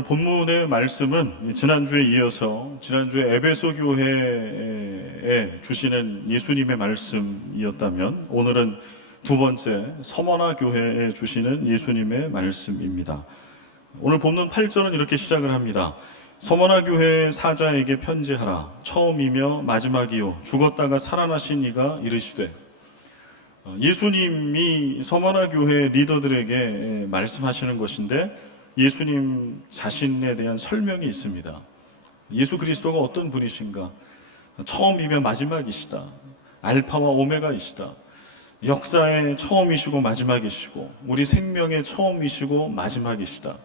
오늘 본문의 말씀은 지난주에 이어서 지난주에 에베소 교회에 주시는 예수님의 말씀이었다면 오늘은 두 번째 서머나 교회에 주시는 예수님의 말씀입니다. 오늘 본문 8절은 이렇게 시작을 합니다. 서머나 교회 사자에게 편지하라. 처음이며 마지막이요 죽었다가 살아나신 이가 이르시되. 예수님이 서머나 교회 리더들에게 말씀하시는 것인데 예수님 자신에 대한 설명이 있습니다. 예수 그리스도가 어떤 분이신가? 처음이며 마지막이시다. 알파와 오메가이시다. 역사의 처음이시고 마지막이시고 우리 생명의 처음이시고 마지막이시다.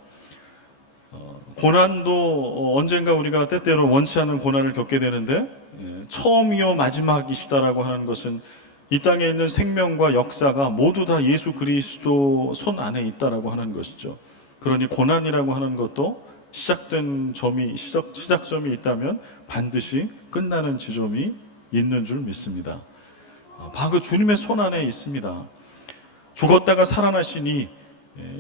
고난도 언젠가 우리가 때때로 원치 않은 고난을 겪게 되는데 처음이요 마지막이시다라고 하는 것은 이 땅에 있는 생명과 역사가 모두 다 예수 그리스도 손 안에 있다라고 하는 것이죠. 그러니 고난이라고 하는 것도 시작점이 있다면 반드시 끝나는 지점이 있는 줄 믿습니다. 바로 주님의 손 안에 있습니다. 죽었다가 살아나시니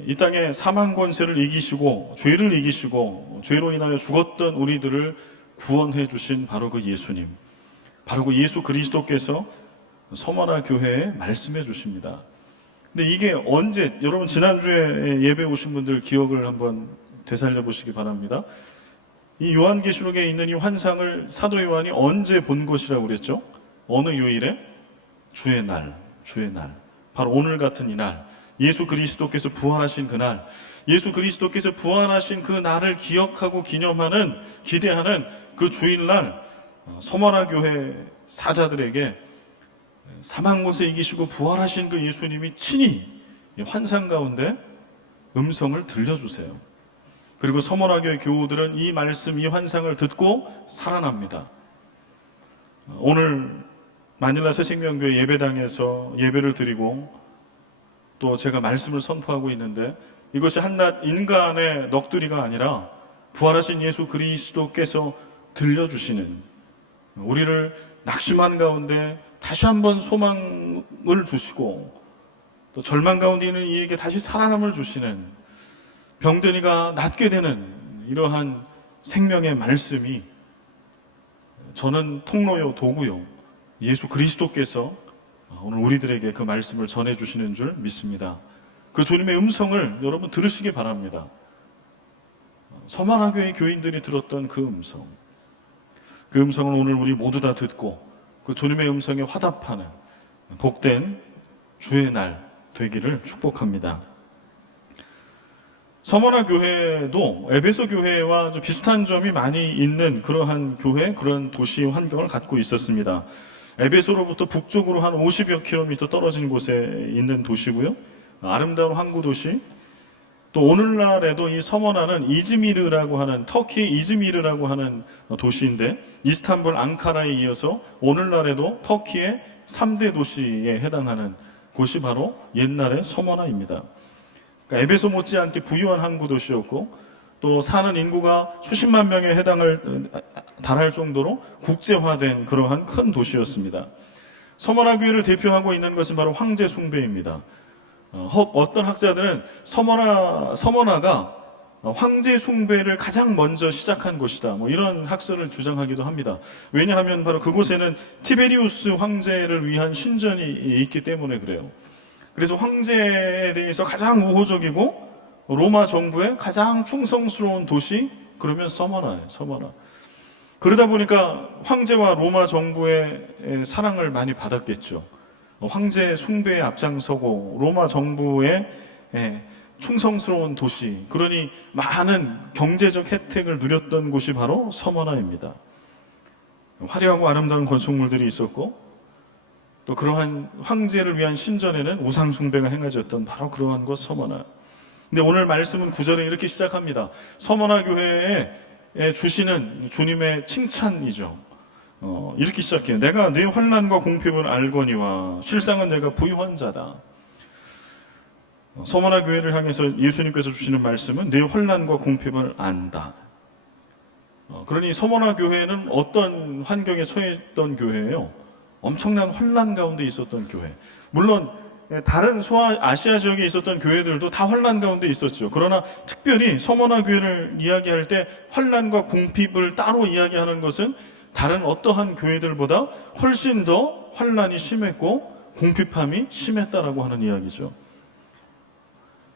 이 땅에 사망 권세를 이기시고 죄를 이기시고 죄로 인하여 죽었던 우리들을 구원해 주신 바로 그 예수님, 바로 그 예수 그리스도께서 서머나 교회에 말씀해 주십니다. 근데 이게 언제, 여러분 지난주에 예배 오신 분들 기억을 한번 되살려 보시기 바랍니다. 이 요한계시록에 있는 이 환상을 사도 요한이 언제 본 것이라고 그랬죠? 어느 요일에? 주의 날. 바로 오늘 같은 이 날. 예수 그리스도께서 부활하신 그날. 예수 그리스도께서 부활하신 그 날을 기억하고 기념하는, 기대하는 그 주일날 서머나 교회 사자들에게 사망 권세 이기시고 부활하신 그 예수님이 친히 환상 가운데 음성을 들려주세요. 그리고 서머나 교회 교우들은 이 말씀, 이 환상을 듣고 살아납니다. 오늘 마닐라 새생명교회 예배당에서 예배를 드리고 또 제가 말씀을 선포하고 있는데 이것이 한낱 인간의 넋두리가 아니라 부활하신 예수 그리스도께서 들려주시는, 우리를 낙심한 가운데 다시 한번 소망을 주시고 또 절망 가운데 있는 이에게 다시 살아남을 주시는, 병든 이가 낫게 되는 이러한 생명의 말씀이 저는 통로요 도구요 예수 그리스도께서 오늘 우리들에게 그 말씀을 전해주시는 줄 믿습니다. 그 주님의 음성을 여러분 들으시기 바랍니다. 서머나 교회 교인들이 들었던 그 음성을 오늘 우리 모두 다 듣고 그 주님의 음성에 화답하는 복된 주의 날 되기를 축복합니다. 서머나 교회도 에베소 교회와 좀 비슷한 점이 많이 있는 그러한 교회, 그런 도시 환경을 갖고 있었습니다. 에베소로부터 북쪽으로 한 50여 킬로미터 떨어진 곳에 있는 도시고요. 아름다운 항구 도시. 또 오늘날에도 이 서머나는 이즈미르라고 하는, 터키의 이즈미르라고 하는 도시인데 이스탄불, 앙카라에 이어서 오늘날에도 터키의 3대 도시에 해당하는 곳이 바로 옛날의 서머나입니다. 그러니까 에베소 못지않게 부유한 항구 도시였고 또 사는 인구가 수십만 명에 달할 정도로 국제화된 그러한 큰 도시였습니다. 서머나 교회를 대표하고 있는 것은 바로 황제 숭배입니다. 어떤 학자들은 서머나가 황제 숭배를 가장 먼저 시작한 곳이다, 이런 학설을 주장하기도 합니다. 왜냐하면 바로 그곳에는 티베리우스 황제를 위한 신전이 있기 때문에 그래요. 그래서 황제에 대해서 가장 우호적이고 로마 정부의 가장 충성스러운 도시, 그러면 서머나. 그러다 보니까 황제와 로마 정부의 사랑을 많이 받았겠죠. 황제 숭배에 앞장서고 로마 정부의 충성스러운 도시, 그러니 많은 경제적 혜택을 누렸던 곳이 바로 서머나입니다. 화려하고 아름다운 건축물들이 있었고 또 그러한 황제를 위한 신전에는 우상 숭배가 행해졌던 바로 그러한 곳 서머나. 근데 오늘 말씀은 9절에 이렇게 시작합니다. 서머나 교회에 주시는 주님의 칭찬이죠. 이렇게 시작해요. 내가 네 환난과 공핍을 알거니와 실상은 내가 부유한 자다. 서머나 교회를 향해서 예수님께서 주시는 말씀은 네 환난과 공핍을 안다. 그러니 서머나 교회는 어떤 환경에 처했던 교회예요? 엄청난 환난 가운데 있었던 교회. 물론 다른 아시아 지역에 있었던 교회들도 다 환난 가운데 있었죠. 그러나 특별히 서머나 교회를 이야기할 때 환난과 궁핍을 따로 이야기하는 것은 다른 어떠한 교회들보다 훨씬 더 환난이 심했고 궁핍함이 심했다라고 하는 이야기죠.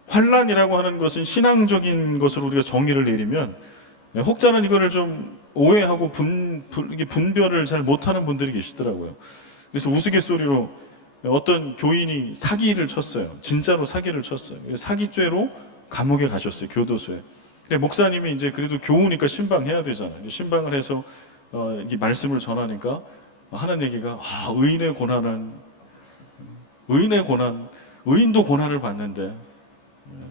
환난이라고 하는 것은 신앙적인 것으로 우리가 정의를 내리면 혹자는 이거를 좀 오해하고 분별을 잘 못하는 분들이 계시더라고요. 그래서 우스갯소리로 어떤 교인이 사기를 쳤어요. 진짜로 사기를 쳤어요. 사기죄로 감옥에 가셨어요. 교도소에. 목사님이 이제 그래도 교우니까 신방해야 되잖아요. 신방을 해서 이 말씀을 전하니까 하는 얘기가 의인의 고난, 의인도 고난을 받는데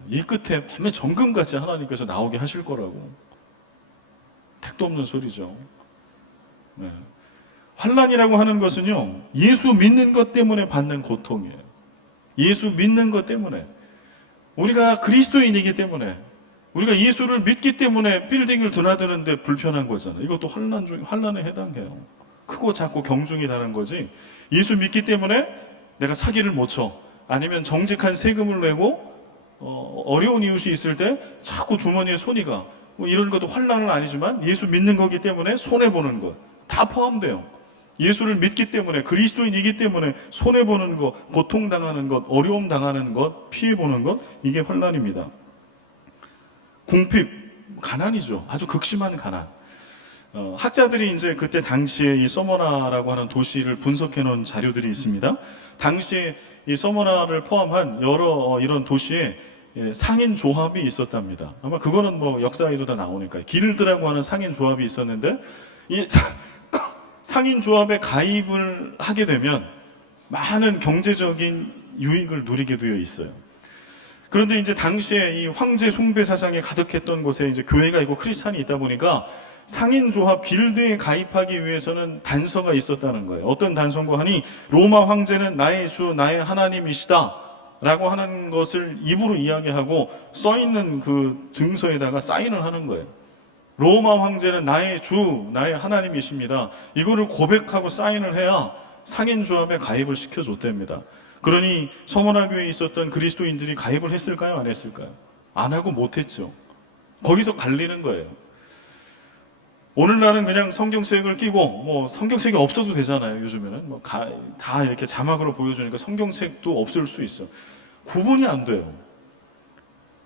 이 끝에 밤에 정금같이 하나님께서 나오게 하실 거라고. 택도 없는 소리죠. 네. 환난이라고 하는 것은요, 예수 믿는 것 때문에 받는 고통이에요. 예수 믿는 것 때문에. 우리가 그리스도인이기 때문에, 우리가 예수를 믿기 때문에 빌딩을 드나드는데 불편한 거잖아요. 이것도 환난에 해당해요. 크고 작고 경중이 다른 거지. 예수 믿기 때문에 내가 사기를 못 쳐. 아니면 정직한 세금을 내고 어려운 이웃이 있을 때 자꾸 주머니에 손이 가. 이런 것도 환난은 아니지만 예수 믿는 거기 때문에 손해보는 것. 다 포함돼요. 예수를 믿기 때문에, 그리스도인이기 때문에 손해보는 것, 고통당하는 것, 어려움 당하는 것, 피해보는 것, 이게 환난입니다. 궁핍, 가난이죠. 아주 극심한 가난. 학자들이 이제 그때 당시에 이 서머나라고 하는 도시를 분석해 놓은 자료들이 있습니다. 당시에 이 서머나를 포함한 여러 이런 도시에 상인 조합이 있었답니다. 아마 그거는 뭐 역사에도 다 나오니까. 길드라고 하는 상인 조합이 있었는데, 이 상인 조합에 가입을 하게 되면 많은 경제적인 유익을 누리게 되어 있어요. 그런데 이제 당시에 이 황제 숭배 사상이 가득했던 곳에 이제 교회가 있고 크리스찬이 있다 보니까 상인조합 길드에 가입하기 위해서는 단서가 있었다는 거예요. 어떤 단서인가 하니 로마 황제는 나의 주, 나의 하나님이시다 라고 하는 것을 입으로 이야기하고 써있는 그 증서에다가 사인을 하는 거예요. 로마 황제는 나의 주, 나의 하나님이십니다. 이거를 고백하고 사인을 해야 상인조합에 가입을 시켜줬답니다. 그러니 서머나 교회에 있었던 그리스도인들이 가입을 했을까요? 안 했을까요? 안 하고 못했죠. 거기서 갈리는 거예요. 오늘날은 그냥 성경책을 끼고 뭐 성경책이 없어도 되잖아요. 요즘에는 뭐 다 이렇게 자막으로 보여주니까 성경책도 없을 수 있어. 구분이 안 돼요.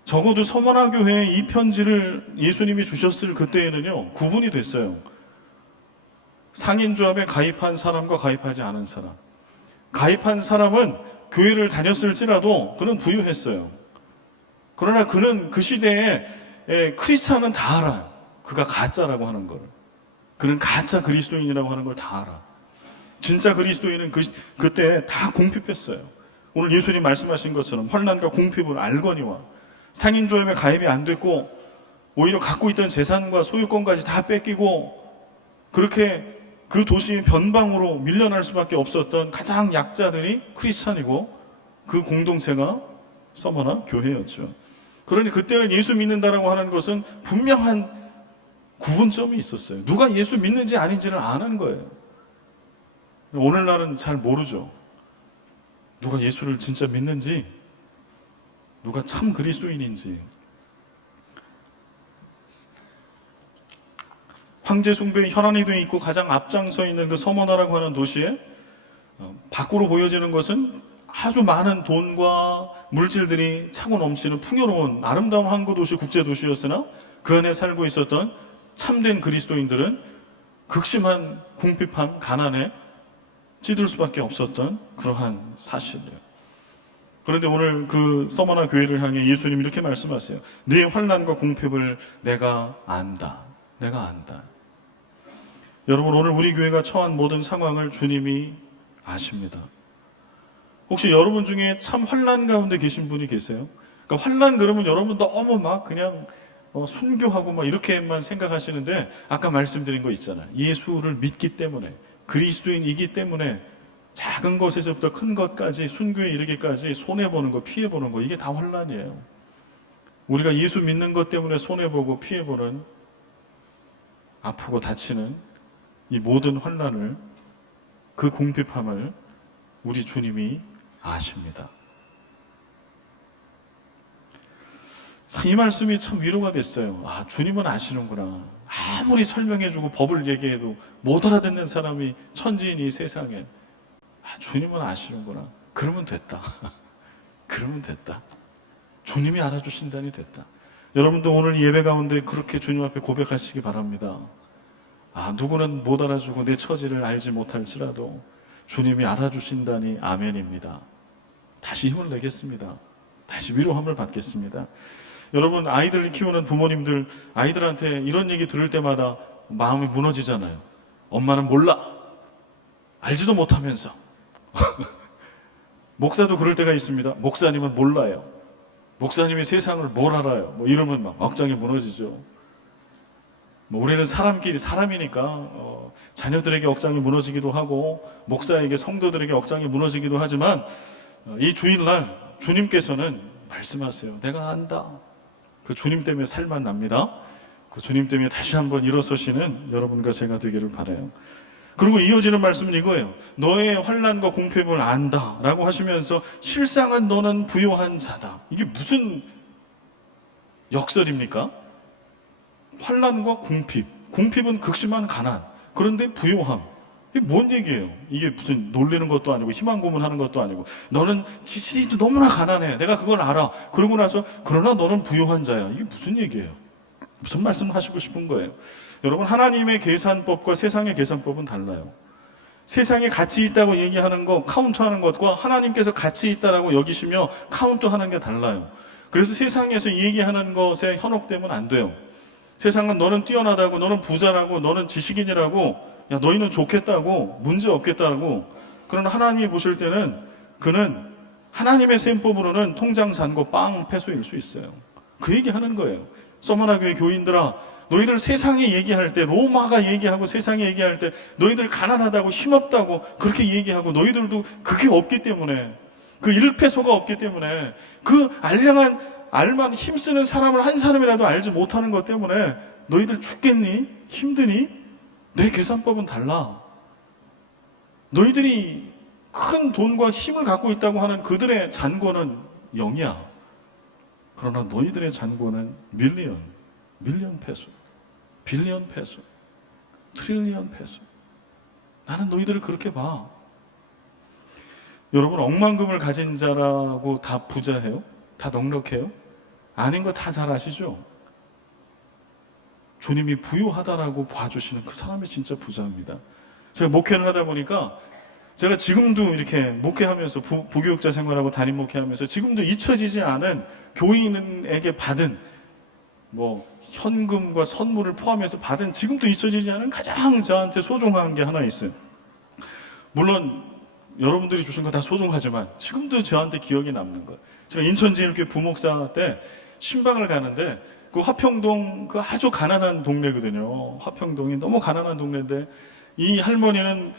적어도 서머나 교회에 이 편지를 예수님이 주셨을 그때에는요, 구분이 됐어요. 상인조합에 가입한 사람과 가입하지 않은 사람. 가입한 사람은 교회를 다녔을지라도 그는 부유했어요. 그러나 그는 그 시대에 크리스찬은 다 알아요. 그가 가짜라고 하는 걸. 그는 가짜 그리스도인이라고 하는 걸 다 알아. 진짜 그리스도인은 그때 다 궁핍했어요. 오늘 예수님 말씀하신 것처럼 환난과 궁핍을 알거니와 상인조합에 가입이 안 됐고 오히려 갖고 있던 재산과 소유권까지 다 뺏기고 그렇게 그 도시의 변방으로 밀려날 수밖에 없었던 가장 약자들이 크리스찬이고 그 공동체가 서머나 교회였죠. 그러니 그때는 예수 믿는다라고 하는 것은 분명한 구분점이 있었어요. 누가 예수 믿는지 아닌지를 아는 거예요. 오늘날은 잘 모르죠. 누가 예수를 진짜 믿는지, 누가 참 그리스도인인지. 황제 숭배의 혈안이 되어 있고 가장 앞장서 있는 그 서머나라고 하는 도시에 밖으로 보여지는 것은 아주 많은 돈과 물질들이 차고 넘치는 풍요로운 아름다운 항구도시, 국제도시였으나 그 안에 살고 있었던 참된 그리스도인들은 극심한 궁핍함, 가난에 찌들 수밖에 없었던 그러한 사실이에요. 그런데 오늘 그 서머나 교회를 향해 예수님이 이렇게 말씀하세요. 네 환난과 궁핍을 내가 안다. 내가 안다. 여러분, 오늘 우리 교회가 처한 모든 상황을 주님이 아십니다. 혹시 여러분 중에 참 환난 가운데 계신 분이 계세요? 그러니까 환난 그러면 여러분 너무 막 그냥 순교하고 막 이렇게만 생각하시는데 아까 말씀드린 거 있잖아요. 예수를 믿기 때문에, 그리스도인이기 때문에 작은 것에서부터 큰 것까지 순교에 이르기까지 손해보는 거, 피해보는 거, 이게 다 환난이에요. 우리가 예수 믿는 것 때문에 손해보고 피해보는, 아프고 다치는 이 모든 환난을, 그 궁핍함을 우리 주님이 아십니다. 이 말씀이 참 위로가 됐어요. 아, 주님은 아시는구나. 아무리 설명해주고 법을 얘기해도 못 알아듣는 사람이 천지인 이 세상에, 아, 주님은 아시는구나. 그러면 됐다. 그러면 됐다. 주님이 알아주신다니 됐다. 여러분도 오늘 예배 가운데 그렇게 주님 앞에 고백하시기 바랍니다. 아, 누구는 못 알아주고 내 처지를 알지 못할지라도 주님이 알아주신다니 아멘입니다. 다시 힘을 내겠습니다. 다시 위로함을 받겠습니다. 여러분, 아이들을 키우는 부모님들, 아이들한테 이런 얘기 들을 때마다 마음이 무너지잖아요. 엄마는 몰라. 알지도 못하면서. 목사도 그럴 때가 있습니다. 목사님은 몰라요. 목사님이 세상을 뭘 알아요. 뭐 이러면 막 억장이 무너지죠. 뭐 우리는 사람끼리 사람이니까 자녀들에게 억장이 무너지기도 하고 목사에게 성도들에게 억장이 무너지기도 하지만 이 주일날 주님께서는 말씀하세요. 내가 안다. 그 주님 때문에 살만 납니다. 그 주님 때문에 다시 한번 일어서시는 여러분과 제가 되기를 바라요. 그리고 이어지는 말씀은 이거예요. 너의 환난과 공핍을 안다 라고 하시면서 실상은 너는 부요한 자다. 이게 무슨 역설입니까? 환난과 공핍. 공핍은 극심한 가난. 그런데 부요함. 이게 뭔 얘기예요? 이게 무슨 놀리는 것도 아니고 희망 고문하는 것도 아니고 너는 지지도 너무나 가난해. 내가 그걸 알아. 그러고 나서 그러나 너는 부요한 자야. 이게 무슨 얘기예요? 무슨 말씀을 하시고 싶은 거예요? 여러분, 하나님의 계산법과 세상의 계산법은 달라요. 세상에 가치 있다고 얘기하는 거, 카운트하는 것과 하나님께서 가치 있다라고 여기시며 카운트하는 게 달라요. 그래서 세상에서 얘기하는 것에 현혹되면 안 돼요. 세상은 너는 뛰어나다고, 너는 부자라고, 너는 지식인이라고, 야, 너희는 좋겠다고, 문제 없겠다고. 그러나 하나님이 보실 때는 그는 하나님의 셈법으로는 통장 잔고 빵 패소일 수 있어요. 그 얘기하는 거예요. 서머나 교회 교인들아, 너희들 세상에 얘기할 때, 로마가 얘기하고 세상에 얘기할 때 너희들 가난하다고 힘없다고 그렇게 얘기하고 너희들도 그게 없기 때문에, 그 1페소가 없기 때문에, 그 알만 힘쓰는 사람을 한 사람이라도 알지 못하는 것 때문에 너희들 죽겠니? 힘드니? 내 계산법은 달라. 너희들이 큰 돈과 힘을 갖고 있다고 하는 그들의 잔고는 0이야. 그러나 너희들의 잔고는 밀리언 페소, 빌리언 페소, 트릴리언 페소. 나는 너희들을 그렇게 봐. 여러분, 억만금을 가진 자라고 다 부자해요? 다 넉넉해요? 아닌 거 다 잘 아시죠? 주님이 부유하다라고 봐주시는 그 사람이 진짜 부자입니다. 제가 목회를 하다 보니까 제가 지금도 이렇게 목회하면서 부교육자 생활하고 담임 목회하면서 지금도 잊혀지지 않은 교인에게 받은 뭐 현금과 선물을 포함해서 받은 지금도 잊혀지지 않은 가장 저한테 소중한 게 하나 있어요. 물론 여러분들이 주신 거 다 소중하지만 지금도 저한테 기억이 남는 거예요. 제가 인천지일교회 부목사 때 신방을 가는데 그 화평동 그 아주 가난한 동네거든요. 화평동이 너무 가난한 동네인데 이 할머니는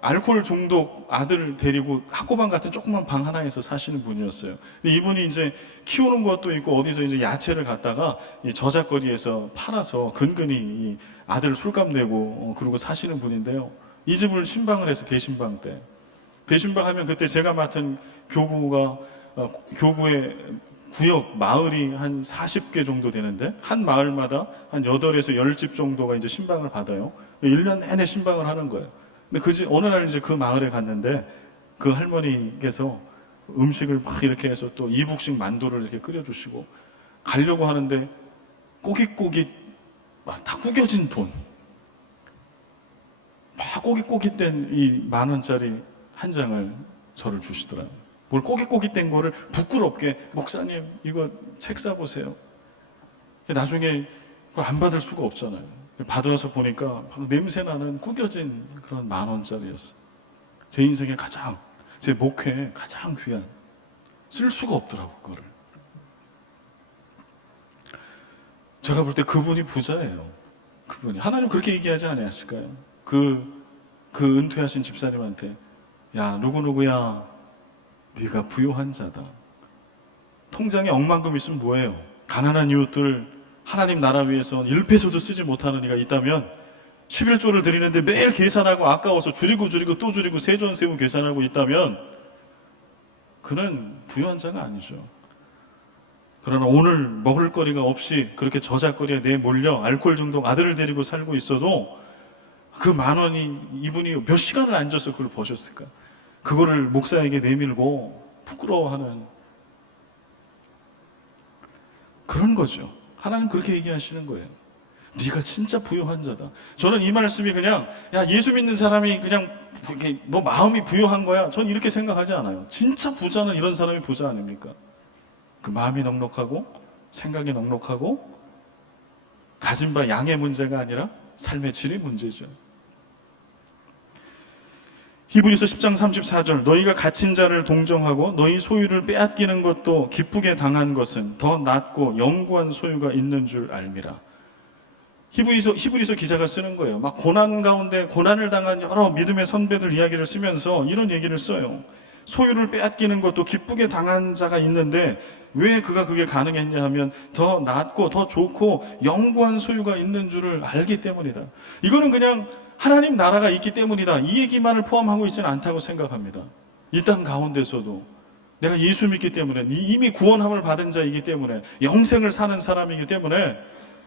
알코올 중독 아들을 데리고 학고방 같은 조그만 방 하나에서 사시는 분이었어요. 근데 이분이 이제 키우는 것도 있고 어디서 이제 야채를 갖다가 이 저작거리에서 팔아서 근근히 이 아들 술값 내고 그러고 사시는 분인데요. 이 집을 신방을 해서 대신방 때. 대신방 하면 그때 제가 맡은 교구의 구역, 마을이 한 40개 정도 되는데, 한 마을마다 한 8에서 10집 정도가 이제 신방을 받아요. 1년 내내 신방을 하는 거예요. 근데 어느 날 이제 그 마을에 갔는데, 그 할머니께서 음식을 막 이렇게 해서 또 2북씩 만두를 이렇게 끓여주시고, 가려고 하는데, 꼬깃꼬깃, 막 다 구겨진 돈. 막 꼬깃꼬깃된 이 10,000원짜리 한 장을 저를 주시더라고요. 뭘 꼬깃꼬깃된 거를 부끄럽게, 목사님 이거 책 사보세요. 나중에 그걸 안 받을 수가 없잖아요. 받아서 보니까 막 냄새나는 구겨진 그런 10,000원짜리였어요. 제 인생에 제 목회에 가장 귀한, 쓸 수가 없더라고 그거를. 제가 볼 때 그분이 부자예요. 그분이. 하나님 그렇게 얘기하지 않으실까요? 그 은퇴하신 집사님한테, 야, 누구누구야, 네가 부요한 자다. 통장에 억만금 있으면 뭐예요? 가난한 이웃들 하나님 나라 위해서 1페소도 쓰지 못하는 이가 있다면 11조를 드리는데 매일 계산하고 아까워서 줄이고 또 줄이고 세전 세우 계산하고 있다면 그는 부요한 자가 아니죠. 그러나 오늘 먹을 거리가 없이 그렇게 저작거리에 내몰려 알코올 중독 아들을 데리고 살고 있어도 그 10,000원이 이분이 몇 시간을 앉아서 그걸 버셨을까? 그거를 목사에게 내밀고 부끄러워하는 그런 거죠. 하나님 그렇게 얘기하시는 거예요. 네가 진짜 부유한 자다. 저는 이 말씀이 그냥 야 예수 믿는 사람이 그냥 뭐 마음이 부유한 거야. 저는 이렇게 생각하지 않아요. 진짜 부자는 이런 사람이 부자 아닙니까? 그 마음이 넉넉하고 생각이 넉넉하고 가진 바 양의 문제가 아니라 삶의 질의 문제죠. 히브리서 10장 34절 너희가 갇힌 자를 동정하고 너희 소유를 빼앗기는 것도 기쁘게 당한 것은 더 낫고 영구한 소유가 있는 줄 알미라. 히브리서 기자가 쓰는 거예요. 막 고난 가운데 고난을 당한 여러 믿음의 선배들 이야기를 쓰면서 이런 얘기를 써요. 소유를 빼앗기는 것도 기쁘게 당한 자가 있는데 왜 그게 가능했냐 하면 더 낫고 더 좋고 영구한 소유가 있는 줄을 알기 때문이다. 이거는 그냥 하나님 나라가 있기 때문이다. 이 얘기만을 포함하고 있지는 않다고 생각합니다. 이 땅 가운데서도 내가 예수 믿기 때문에 이미 구원함을 받은 자이기 때문에 영생을 사는 사람이기 때문에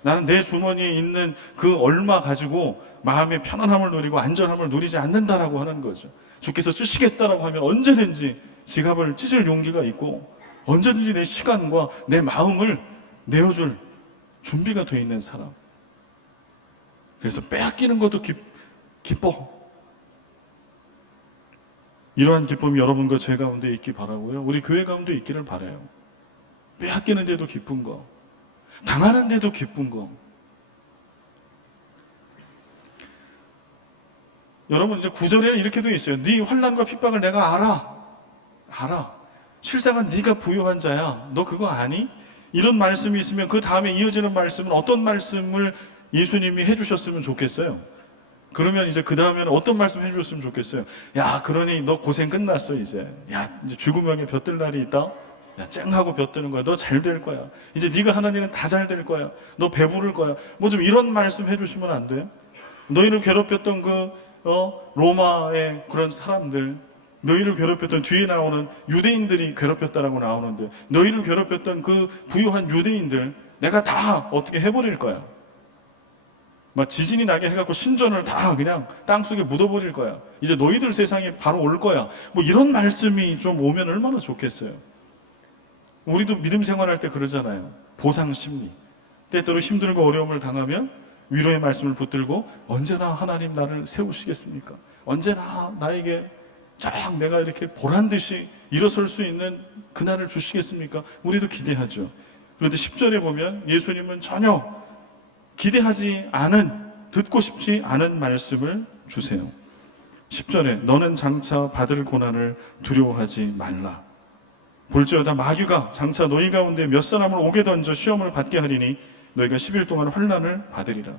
나는 내 주머니에 있는 그 얼마 가지고 마음의 편안함을 누리고 안전함을 누리지 않는다라고 하는 거죠. 주께서 쓰시겠다라고 하면 언제든지 지갑을 찢을 용기가 있고 언제든지 내 시간과 내 마음을 내어줄 준비가 되어 있는 사람. 그래서 빼앗기는 것도 기뻐. 이러한 기쁨이 여러분과 제 가운데 있기 바라고요. 우리 교회 가운데 있기를 바라요. 빼앗기는데도 기쁜 거. 당하는데도 기쁜 거. 여러분 이제 9절에는 이렇게 돼 있어요. 네 환난과 핍박을 내가 알아. 실상은 네가 부유한 자야. 너 그거 아니? 이런 말씀이 있으면 그 다음에 이어지는 말씀은 어떤 말씀을 예수님이 해주셨으면 좋겠어요? 그러면 이제 그 다음에는 어떤 말씀 해주셨으면 좋겠어요? 야, 그러니 너 고생 끝났어 이제. 야, 이제 죽음형에 볕들 날이 있다. 야, 쨍하고 볕드는 거야. 너 잘 될 거야. 이제 네가 하는 일은 다 잘 될 거야. 너 배부를 거야. 뭐 좀 이런 말씀 해주시면 안 돼요? 너희를 괴롭혔던 로마의 그런 사람들, 너희를 괴롭혔던 뒤에 나오는 유대인들이 괴롭혔다라고 나오는데 너희를 괴롭혔던 그 부유한 유대인들 내가 다 어떻게 해버릴 거야. 막 지진이 나게 해갖고 신전을 다 그냥 땅속에 묻어버릴 거야. 이제 너희들 세상에 바로 올 거야. 뭐 이런 말씀이 좀 오면 얼마나 좋겠어요. 우리도 믿음 생활할 때 그러잖아요. 보상 심리. 때때로 힘들고 어려움을 당하면 위로의 말씀을 붙들고 언제나 하나님 나를 세우시겠습니까? 언제나 나에게 쫙 내가 이렇게 보란듯이 일어설 수 있는 그날을 주시겠습니까? 우리도 기대하죠. 그런데 10절에 보면 예수님은 전혀 기대하지 않은, 듣고 싶지 않은 말씀을 주세요. 10절에 너는 장차 받을 고난을 두려워하지 말라. 볼지어다 마귀가 장차 너희 가운데 몇 사람을 옥에 던져 시험을 받게 하리니 너희가 10일 동안 환난을 받으리라.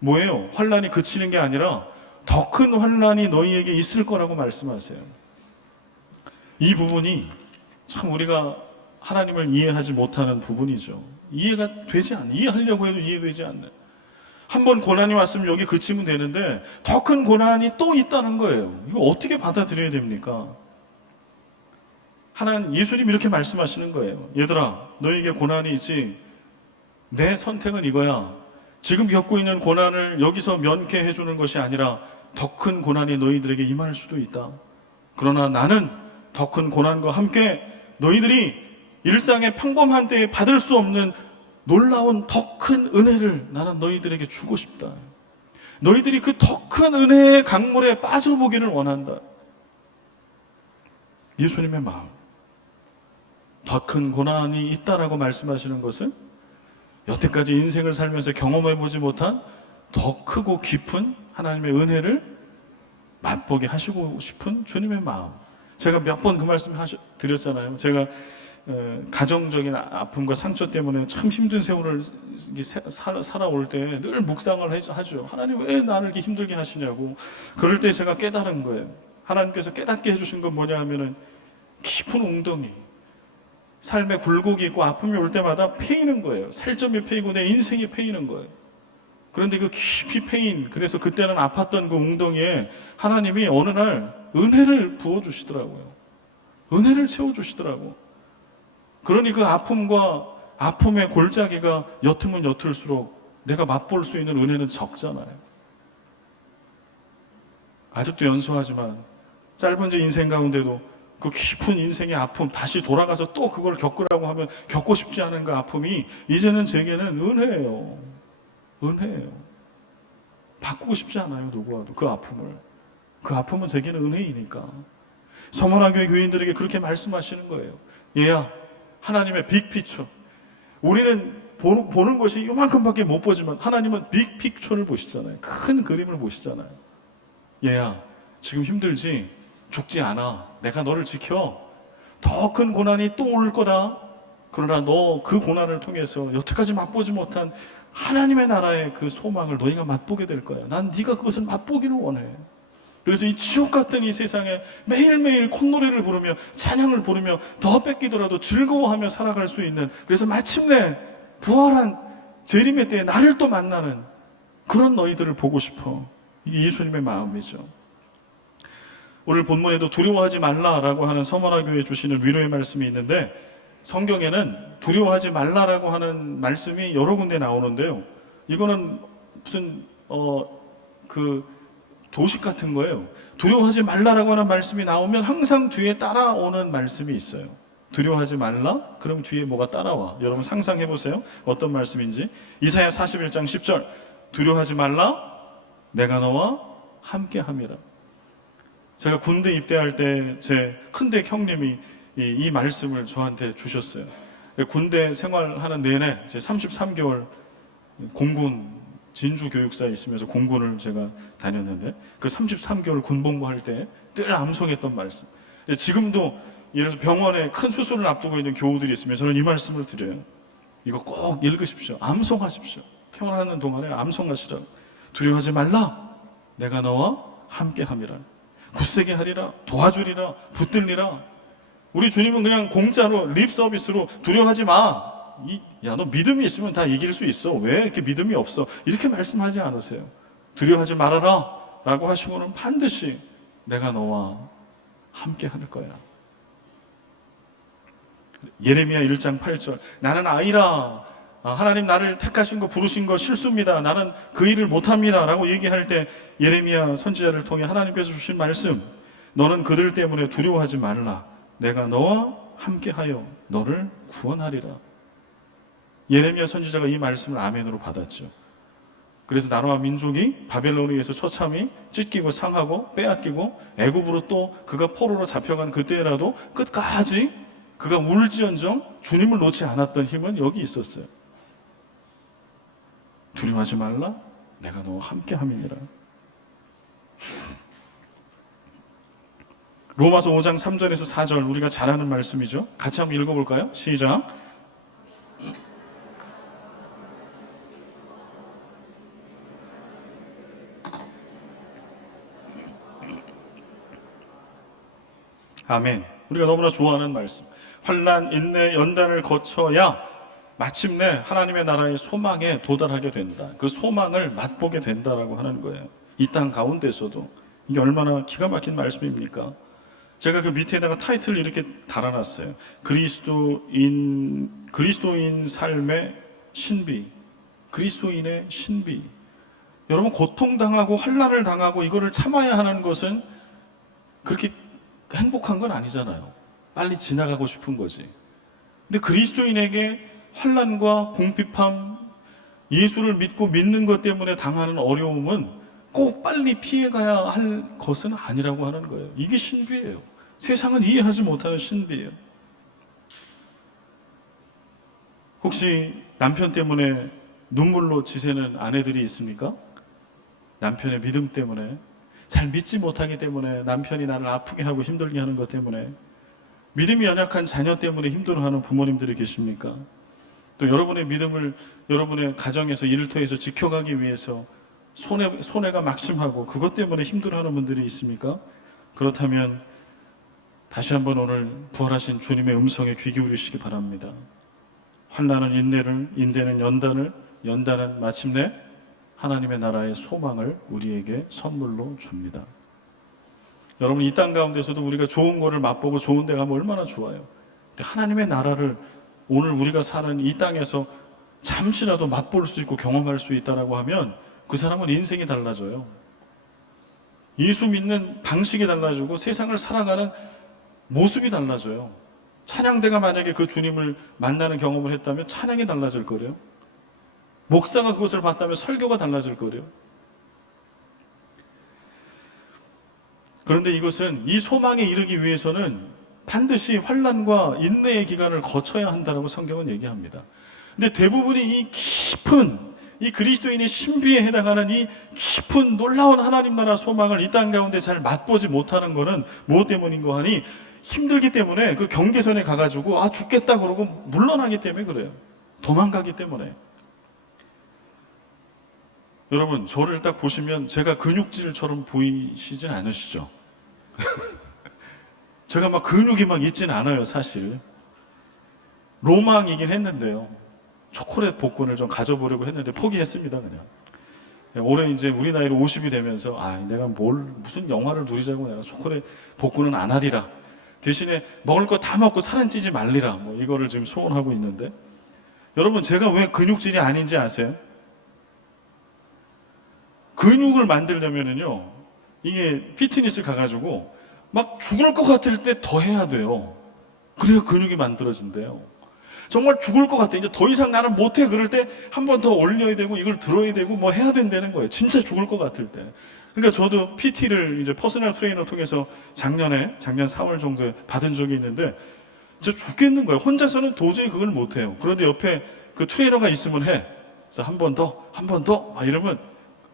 뭐예요? 환난이 그치는 게 아니라 더 큰 환난이 너희에게 있을 거라고 말씀하세요. 이 부분이 참 우리가 하나님을 이해하지 못하는 부분이죠. 이해하려고 해도 이해되지 않는. 한 번 고난이 왔으면 여기 그치면 되는데 더 큰 고난이 또 있다는 거예요. 이거 어떻게 받아들여야 됩니까? 예수님 이렇게 말씀하시는 거예요. 얘들아, 너에게 고난이 있지. 내 선택은 이거야. 지금 겪고 있는 고난을 여기서 면케해 주는 것이 아니라 더 큰 고난이 너희들에게 임할 수도 있다. 그러나 나는 더 큰 고난과 함께 너희들이 일상의 평범한 때에 받을 수 없는 놀라운 더 큰 은혜를 나는 너희들에게 주고 싶다. 너희들이 그 더 큰 은혜의 강물에 빠져보기를 원한다. 예수님의 마음. 더 큰 고난이 있다라고 말씀하시는 것은 여태까지 인생을 살면서 경험해보지 못한 더 크고 깊은 하나님의 은혜를 맛보게 하시고 싶은 주님의 마음. 제가 몇 번 그 말씀 드렸잖아요. 제가 가정적인 아픔과 상처 때문에 참 힘든 세월을 살아올 때 늘 묵상을 하죠. 하나님 왜 나를 이렇게 힘들게 하시냐고. 그럴 때 제가 깨달은 거예요. 하나님께서 깨닫게 해주신 건 뭐냐 하면은 깊은 웅덩이. 삶에 굴곡이 있고 아픔이 올 때마다 패이는 거예요. 살점이 패이고 내 인생이 패이는 거예요. 그런데 그 깊이 패인, 그래서 그때는 아팠던 그 웅덩이에 하나님이 어느 날 은혜를 부어주시더라고요. 은혜를 채워주시더라고. 그러니 그 아픔과 아픔의 골짜기가 옅으면 옅을수록 내가 맛볼 수 있는 은혜는 적잖아요. 아직도 연소하지만 짧은 제 인생 가운데도 그 깊은 인생의 아픔, 다시 돌아가서 또 그걸 겪으라고 하면 겪고 싶지 않은 그 아픔이 이제는 제게는 은혜예요. 은혜예요. 바꾸고 싶지 않아요, 누구와도 그 아픔을. 그 아픔은 제게는 은혜이니까. 서머나교회 교인들에게 그렇게 말씀하시는 거예요. 얘야, 하나님의 빅피처. 우리는 보는 것이 요만큼밖에 못 보지만 하나님은 빅피처를 보시잖아요. 큰 그림을 보시잖아요. 얘야, 지금 힘들지? 죽지 않아. 내가 너를 지켜. 더 큰 고난이 또 올 거다. 그러나 너 그 고난을 통해서 여태까지 맛보지 못한 하나님의 나라의 그 소망을 너희가 맛보게 될 거야. 난 네가 그것을 맛보기를 원해. 그래서 이 지옥 같은 이 세상에 매일매일 콧노래를 부르며 찬양을 부르며 더 뺏기더라도 즐거워하며 살아갈 수 있는, 그래서 마침내 부활한 재림의 때에 나를 또 만나는 그런 너희들을 보고 싶어. 이게 예수님의 마음이죠. 오늘 본문에도 두려워하지 말라라고 하는 서머나 교회에 주시는 위로의 말씀이 있는데, 성경에는 두려워하지 말라라고 하는 말씀이 여러 군데 나오는데요. 이거는 무슨 도식 같은 거예요. 두려워하지 말라라고 하는 말씀이 나오면 항상 뒤에 따라오는 말씀이 있어요. 두려워하지 말라? 그럼 뒤에 뭐가 따라와? 여러분 상상해 보세요. 어떤 말씀인지. 이사야 41장 10절. 두려워하지 말라? 내가 너와 함께 함이라. 제가 군대 입대할 때 제 큰댁 형님이 이 말씀을 저한테 주셨어요. 군대 생활하는 내내 제 33개월 공군 진주 교육사에 있으면서 공군을 제가 다녔는데, 그 33개월 군복무할 때 늘 암송했던 말씀. 지금도 예를 들어서 병원에 큰 수술을 앞두고 있는 교우들이 있으면 저는 이 말씀을 드려요. 이거 꼭 읽으십시오. 암송하십시오. 태어나는 동안에 암송하시라고. 두려워하지 말라. 내가 너와 함께 함이라. 굳세게 하리라. 도와주리라. 붙들리라. 우리 주님은 그냥 공짜로 립 서비스로 두려워하지 마. 야, 너 믿음이 있으면 다 이길 수 있어. 왜 이렇게 믿음이 없어? 이렇게 말씀하지 않으세요. 두려워하지 말아라 라고 하시고는 반드시 내가 너와 함께 할 거야. 예레미야 1장 8절. 나는 아이라. 하나님 나를 택하신 거, 부르신 거 실수입니다. 나는 그 일을 못합니다 라고 얘기할 때 예레미야 선지자를 통해 하나님께서 주신 말씀, 너는 그들 때문에 두려워하지 말라. 내가 너와 함께하여 너를 구원하리라. 예레미야 선지자가 이 말씀을 아멘으로 받았죠. 그래서 나라와 민족이 바벨론에 의해서 처참히 찢기고 상하고 빼앗기고 애굽으로 또 그가 포로로 잡혀간 그때라도 끝까지 그가 울지언정 주님을 놓지 않았던 힘은 여기 있었어요. 두려워하지 말라. 내가 너와 함께함이니라. 로마서 5장 3절에서 4절 우리가 잘 아는 말씀이죠. 같이 한번 읽어볼까요? 시작. 아멘. 우리가 너무나 좋아하는 말씀. 환난, 인내, 연단을 거쳐야 마침내 하나님의 나라의 소망에 도달하게 된다. 그 소망을 맛보게 된다라고 하는 거예요. 이 땅 가운데서도. 이게 얼마나 기가 막힌 말씀입니까? 제가 그 밑에다가 타이틀을 이렇게 달아놨어요. 그리스도인 삶의 신비. 그리스도인의 신비. 여러분, 고통당하고 환난을 당하고 이거를 참아야 하는 것은 그렇게 행복한 건 아니잖아요. 빨리 지나가고 싶은 거지. 근데 그리스도인에게 환난과 궁핍함, 예수를 믿고 믿는 것 때문에 당하는 어려움은 꼭 빨리 피해가야 할 것은 아니라고 하는 거예요. 이게 신비예요. 세상은 이해하지 못하는 신비예요. 혹시 남편 때문에 눈물로 지새는 아내들이 있습니까? 남편의 믿음 때문에, 잘 믿지 못하기 때문에, 남편이 나를 아프게 하고 힘들게 하는 것 때문에, 믿음이 연약한 자녀 때문에 힘들어하는 부모님들이 계십니까? 또 여러분의 믿음을 여러분의 가정에서, 일터에서 지켜가기 위해서 손해가 막심하고 그것 때문에 힘들어하는 분들이 있습니까? 그렇다면 다시 한번 오늘 부활하신 주님의 음성에 귀 기울이시기 바랍니다. 환난은 인내를, 인내는 연단을, 연단은 마침내 하나님의 나라의 소망을 우리에게 선물로 줍니다. 여러분, 이 땅 가운데서도 우리가 좋은 거를 맛보고 좋은 데 가면 얼마나 좋아요. 근데 하나님의 나라를 오늘 우리가 사는 이 땅에서 잠시라도 맛볼 수 있고 경험할 수 있다라고 하면 그 사람은 인생이 달라져요. 예수 믿는 방식이 달라지고 세상을 살아가는 모습이 달라져요. 찬양대가 만약에 그 주님을 만나는 경험을 했다면 찬양이 달라질 거래요. 목사가 그것을 봤다면 설교가 달라질 거래요. 그런데 이것은 이 소망에 이르기 위해서는 반드시 환난과 인내의 기간을 거쳐야 한다고 성경은 얘기합니다. 근데 대부분이 이 깊은 이 그리스도인의 신비에 해당하는 이 깊은 놀라운 하나님 나라 소망을 이 땅 가운데 잘 맛보지 못하는 것은 무엇 때문인가 하니 힘들기 때문에 그 경계선에 가가지고 죽겠다 그러고 물러나기 때문에 그래요. 도망가기 때문에. 여러분 저를 딱 보시면 제가 근육질처럼 보이시진 않으시죠? 제가 막 근육이 막 있진 않아요 사실. 로망이긴 했는데요. 초콜릿 복근을 좀 가져보려고 했는데 포기했습니다 그냥. 올해 이제 우리 나이로 50이 되면서 내가 무슨 영화를 누리자고 내가 초콜릿 복근은 안 하리라. 대신에 먹을 거 다 먹고 살은 찌지 말리라. 이거를 지금 소원하고 있는데 여러분 제가 왜 근육질이 아닌지 아세요? 근육을 만들려면은요 이게 피트니스 가가지고 막 죽을 것 같을 때 더 해야 돼요. 그래야 근육이 만들어진대요. 정말 죽을 것 같아. 이제 더 이상 나는 못해. 그럴 때 한 번 더 올려야 되고 이걸 들어야 되고 해야 된다는 거예요. 진짜 죽을 것 같을 때. 그러니까 저도 PT를 이제 퍼스널 트레이너 통해서 작년 4월 정도에 받은 적이 있는데 진짜 죽겠는 거예요. 혼자서는 도저히 그걸 못해요. 그런데 옆에 그 트레이너가 있으면 해. 그래서 한 번 더 이러면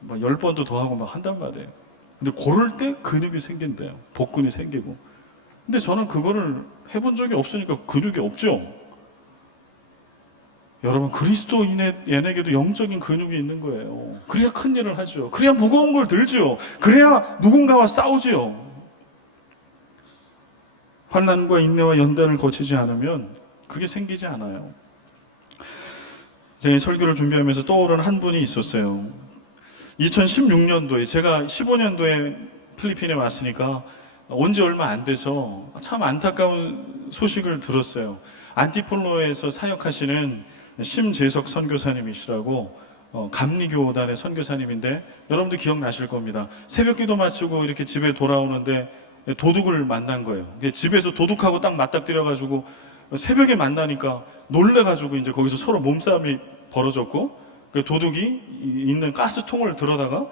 10번도 더 하고 막 한단 말이에요. 근데 그럴 때 근육이 생긴대요. 복근이 생기고. 근데 저는 그거를 해본 적이 없으니까 근육이 없죠. 여러분 그리스도인에게도 영적인 근육이 있는 거예요. 그래야 큰 일을 하죠. 그래야 무거운 걸 들죠. 그래야 누군가와 싸우지요. 환난과 인내와 연단을 거치지 않으면 그게 생기지 않아요. 제 설교를 준비하면서 떠오른 한 분이 있었어요. 2016년도에 제가 15년도에 필리핀에 왔으니까 온 지 얼마 안 돼서 참 안타까운 소식을 들었어요. 안티폴로에서 사역하시는 심재석 선교사님이시라고 감리교단의 선교사님인데 여러분도 기억나실 겁니다. 새벽 기도 마치고 이렇게 집에 돌아오는데 도둑을 만난 거예요. 집에서 도둑하고 딱 맞닥뜨려가지고 새벽에 만나니까 놀래가지고 이제 거기서 서로 몸싸움이 벌어졌고 그 도둑이 있는 가스통을 들어다가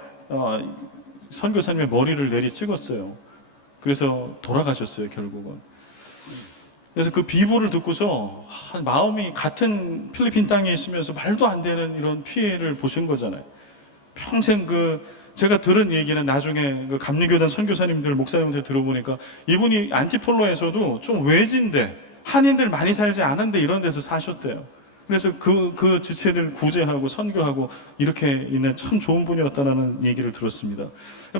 선교사님의 머리를 내리 찍었어요. 그래서 돌아가셨어요 결국은. 그래서 그 비보를 듣고서 마음이 같은 필리핀 땅에 있으면서 말도 안 되는 이런 피해를 보신 거잖아요. 평생 제가 들은 얘기는 나중에 그 감리교단 선교사님들, 목사님들 들어보니까 이분이 안티폴로에서도 좀 외진데 한인들 많이 살지 않은데 이런 데서 사셨대요. 그래서 그 지체들 구제하고 선교하고 이렇게 있는 참 좋은 분이었다는 얘기를 들었습니다.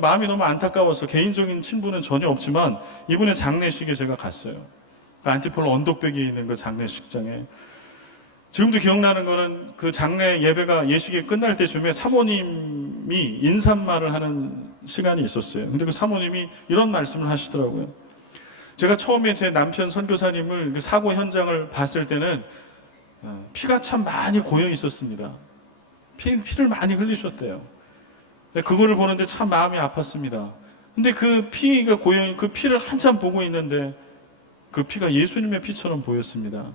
마음이 너무 안타까워서 개인적인 친분은 전혀 없지만 이분의 장례식에 제가 갔어요. 안티폴로 언덕백에 있는 그 장례식장에. 지금도 기억나는 거는 그 장례 예배가 예식이 끝날 때쯤에 사모님이 인사말을 하는 시간이 있었어요. 근데 그 사모님이 이런 말씀을 하시더라고요. 제가 처음에 제 남편 선교사님을 그 사고 현장을 봤을 때는 피가 참 많이 고여 있었습니다. 피를 많이 흘리셨대요. 그거를 보는데 참 마음이 아팠습니다. 근데 그 피가 고여, 그 피를 한참 보고 있는데 그 피가 예수님의 피처럼 보였습니다.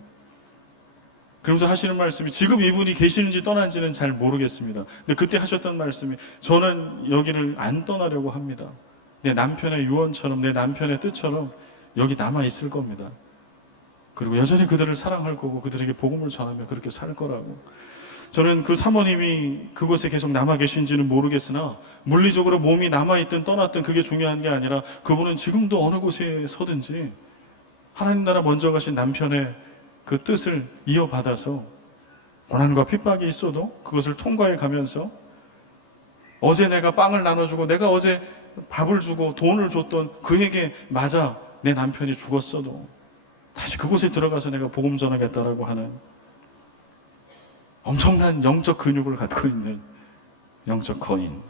그러면서 하시는 말씀이 지금 이분이 계시는지 떠난지는 잘 모르겠습니다. 근데 그때 하셨던 말씀이 저는 여기를 안 떠나려고 합니다. 내 남편의 유언처럼 내 남편의 뜻처럼 여기 남아 있을 겁니다. 그리고 여전히 그들을 사랑할 거고 그들에게 복음을 전하며 그렇게 살 거라고. 저는 그 사모님이 그곳에 계속 남아 계신지는 모르겠으나 물리적으로 몸이 남아있든 떠났든 그게 중요한 게 아니라 그분은 지금도 어느 곳에 서든지 하나님 나라 먼저 가신 남편의 그 뜻을 이어받아서 고난과 핍박이 있어도 그것을 통과해 가면서 어제 내가 빵을 나눠주고 내가 어제 밥을 주고 돈을 줬던 그에게 맞아 내 남편이 죽었어도 다시 그곳에 들어가서 내가 복음 전하겠다라고 하는 엄청난 영적 근육을 갖고 있는 영적 거인.